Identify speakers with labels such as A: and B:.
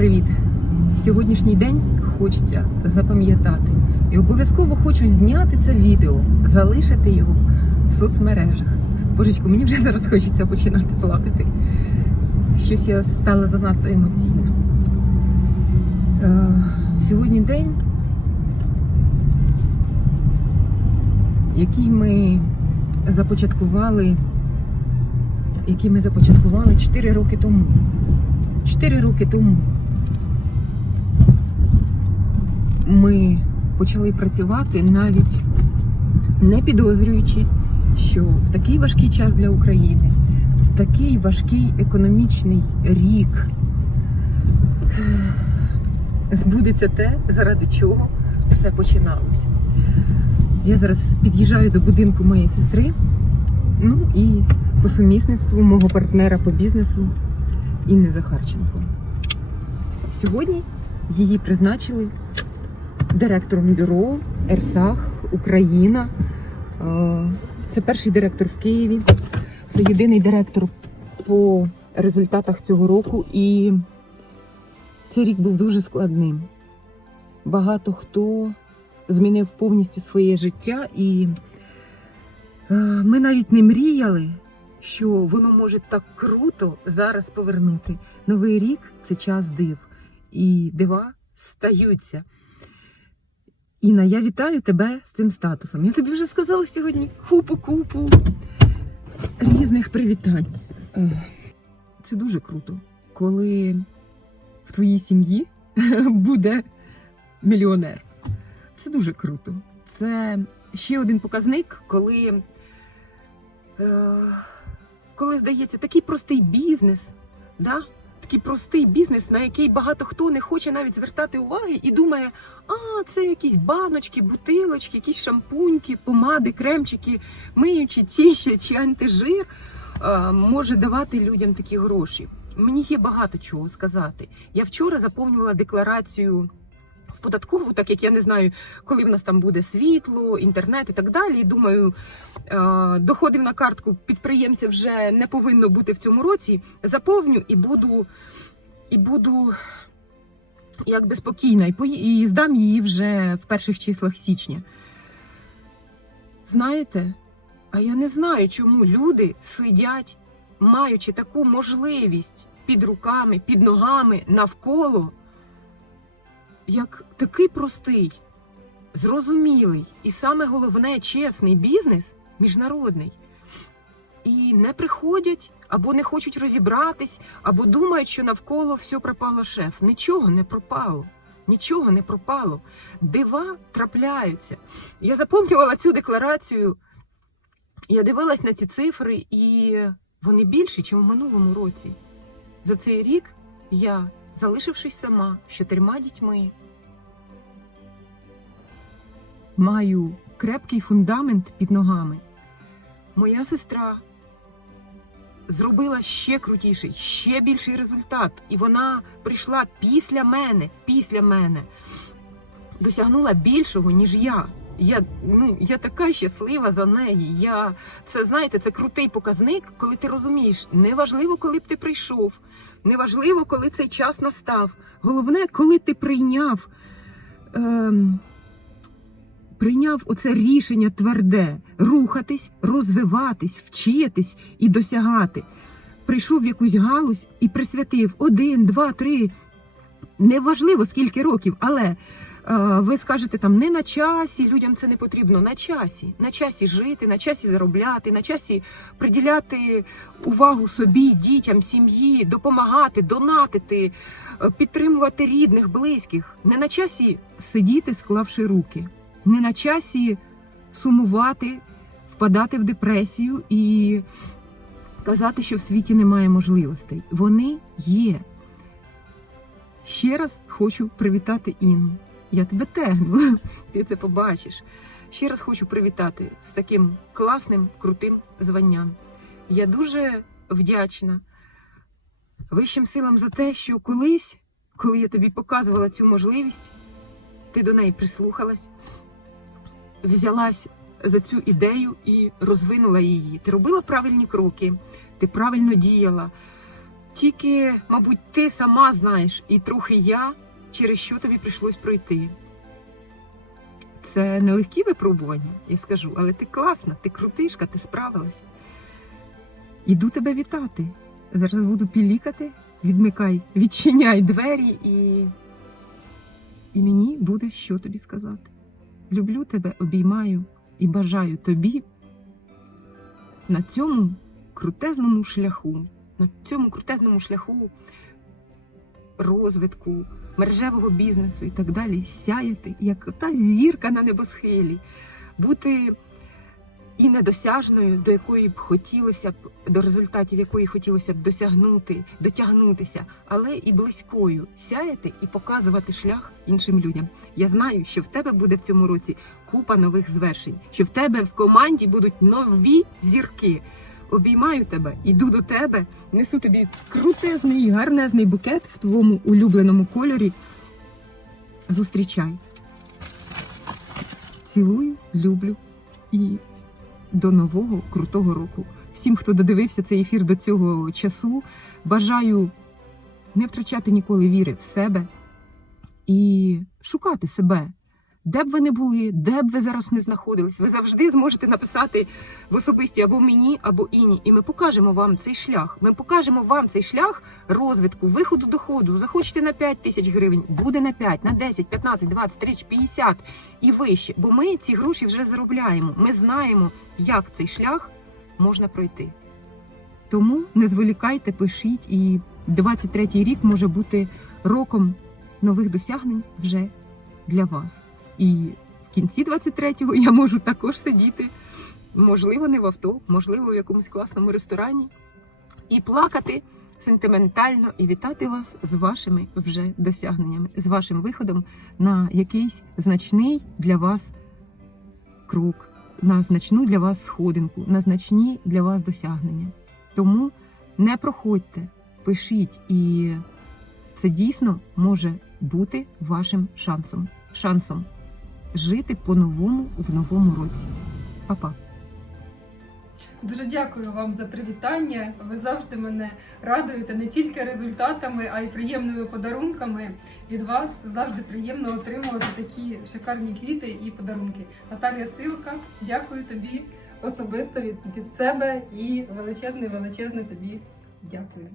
A: Привіт! Сьогоднішній день хочеться запам'ятати. І обов'язково хочу зняти це відео, залишити його в соцмережах. Божечко, мені вже зараз хочеться починати плакати. Щось я стала занадто емоційна. Е, сьогодні день, який ми започаткували, який ми започаткували 4 роки тому. 4 роки тому ми почали працювати навіть не підозрюючи, що в такий важкий час для України, в такий важкий економічний рік збудеться те, заради чого все починалося. Я зараз під'їжджаю до будинку моєї сестри, ну і по сумісництву мого партнера по бізнесу Інни Захарченко. Сьогодні її призначили директором бюро Ерсах Україна. Е, Це перший директор в Києві. Це єдиний директор по результатах цього року. І цей рік був дуже складним. Багато хто змінив повністю своє життя, і е, ми навіть не мріяли, що воно може так круто зараз повернути. Новий рік це час див, і дива стаються. Інна, я вітаю тебе з цим статусом. Я тобі вже сказала сьогодні купу-купу різних привітань. Е, Це дуже круто, коли в твоїй сім'ї буде мільйонер. Це дуже круто. Це ще один показник, коли, е, коли здається, такий простий бізнес, да? Такий простий бізнес, на який багато хто не хоче навіть звертати уваги і думає, а це якісь баночки, бутилочки, якісь шампуньки, помади, кремчики, миючі тіші чи антижир може давати людям такі гроші. Мені є багато чого сказати. Я вчора заповнювала декларацію в податкову, так як я не знаю, коли в нас там буде світло, інтернет і так далі. Думаю, е, доходів на картку підприємця вже не повинно бути в цьому році. Заповню і буду, і буду якби спокійна, і здам її вже в перших числах січня. Знаєте, а я не знаю, чому люди сидять, маючи таку можливість під руками, під ногами, навколо як такий простий, зрозумілий і саме головне чесний бізнес міжнародний. І не приходять або не хочуть розібратись, або думають, що навколо все пропало шеф. Нічого не пропало. Нічого не пропало. Дива трапляються. Я заповнювала цю декларацію. Я дивилась на ці цифри, і вони більші, ніж у минулому році. За цей рік я залишившись сама з чотирма дітьми. Маю крепкий фундамент під ногами. Моя сестра зробила ще крутіший, ще більший результат. І вона прийшла після мене, після мене, досягнула більшого, ніж я. Я, ну, я така щаслива за неї. Я, це знаєте, це крутий показник, коли ти розумієш, неважливо, коли б ти прийшов, Неважливо, коли цей час настав. Головне, коли ти прийняв, ем, прийняв оце рішення тверде рухатись, розвиватись, вчитись і досягати. Прийшов в якусь галузь і присвятив один, два, три. Неважливо скільки років, але ви скажете там не на часі, людям це не потрібно. На часі, на часі жити, на часі заробляти, на часі приділяти увагу собі, дітям, сім'ї, допомагати, донатити, е, підтримувати рідних, близьких. Не на часі сидіти, склавши руки, не на часі сумувати, впадати в депресію і казати, що в світі немає можливостей. Вони є. Ще раз хочу привітати Інну. Я тебе тегну, ти це побачиш. Ще раз хочу привітати з таким класним, крутим званням. Я дуже вдячна вищим силам за те, що колись, коли я тобі показувала цю можливість, ти до неї прислухалась, взялась за цю ідею і розвинула її. Ти робила правильні кроки, ти правильно діяла. Тільки, мабуть, ти сама знаєш, і трохи я, через що тобі прийшлось пройти. Це нелегкі випробування, я скажу, але ти класна, ти крутишка, ти справилась. Іду тебе вітати. Зараз буду пілікати, відмикай, відчиняй двері і. І мені буде що тобі сказати. Люблю тебе, обіймаю і бажаю тобі на цьому крутезному шляху, на цьому крутезному шляху розвитку мережевого бізнесу і так далі, сяяти, як та зірка на небосхилі, бути і недосяжною, до якої б хотілося б, до результатів якої хотілося б досягнути, дотягнутися, але і близькою сяяти і показувати шлях іншим людям. Я знаю, що в тебе буде в цьому році купа нових звершень, що в тебе в команді будуть нові зірки. Обіймаю тебе, іду до тебе, несу тобі крутезний, гарнезний букет в твоєму улюбленому кольорі. Зустрічай. Цілую, люблю і до нового крутого року. Всім, хто додивився цей ефір до цього часу, бажаю не втрачати ніколи віри в себе і шукати себе. Де б ви не були, де б ви зараз не знаходились, ви завжди зможете написати в особисті або мені, або іні, і ми покажемо вам цей шлях. Ми покажемо вам цей шлях розвитку, виходу доходу. Захочете на 5 тисяч гривень, буде на 5, на 10, 15, 20, 30, 50 і вище. Бо ми ці гроші вже заробляємо. Ми знаємо, як цей шлях можна пройти. Тому не зволікайте, пишіть, і 23-й рік може бути роком нових досягнень вже для вас. І в кінці 23-го я можу також сидіти, можливо, не в авто, можливо, в якомусь класному ресторані, і плакати сентиментально і вітати вас з вашими вже досягненнями, з вашим виходом на якийсь значний для вас крок, на значну для вас сходинку, на значні для вас досягнення. Тому не проходьте, пишіть, і це дійсно може бути вашим шансом. Шансом жити по-новому в новому році. Па-па!
B: Дуже дякую вам за привітання. Ви завжди мене радуєте не тільки результатами, а й приємними подарунками. Від вас завжди приємно отримувати такі шикарні квіти і подарунки. Наталія Силка, дякую тобі особисто від, від себе і величезне, величезне тобі дякую.